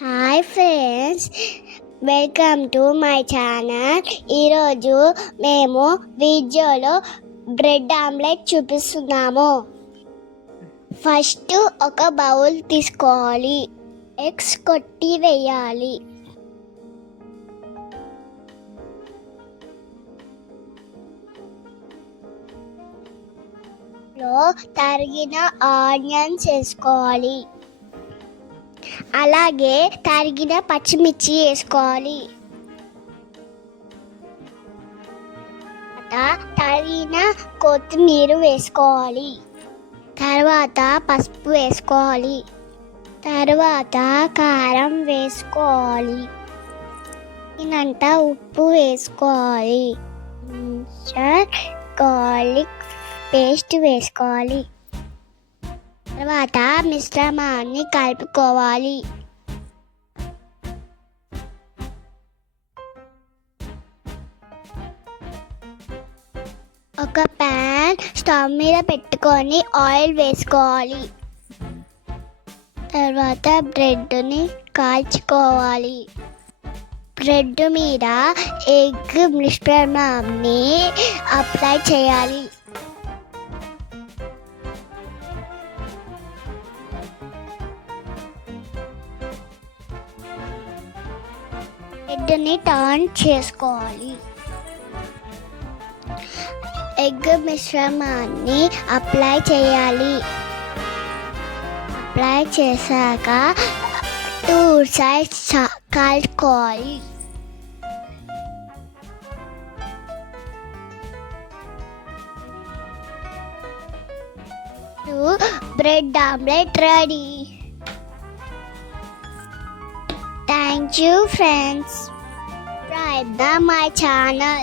Hi friends, welcome to my channel. ఈరోజు మేము వీడియోలో బ్రెడ్ ఆమ్లెట్ చూపిస్తున్నాము. ఫస్ట్ ఒక బౌల్ తీసుకోవాలి. ఎగ్స్ కొట్టి వేయాలి. తరిగిన ఆనియన్స్ వేసుకోవాలి. అలాగే తరిగిన పచ్చిమిర్చి వేసుకోవాలి. తరిగిన కొత్తిమీర వేసుకోవాలి. తర్వాత పసుపు వేసుకోవాలి. తర్వాత కారం వేసుకోవాలి. తినంత ఉప్పు వేసుకోవాలి. గార్లిక్ పేస్ట్ వేసుకోవాలి. తర్వాత మిశ్రమాన్ని కలుపుకోవాలి. ఒక ప్యాన్ స్టవ్ మీద పెట్టుకొని ఆయిల్ వేసుకోవాలి. తర్వాత బ్రెడ్ని కాల్చుకోవాలి. బ్రెడ్ మీద ఎగ్ మిశ్రమాన్ని అప్లై చేయాలి. బ్రెడ్ని టర్న్ చేసుకోవాలి. ఎగ్ మిశ్రమాన్ని అప్లై చేయాలి. అప్లై చేశాక 2 సైడ్స్ కాల్చుకోవాలి. Bread omelette ready. Thank you friends. Subscribe my channel.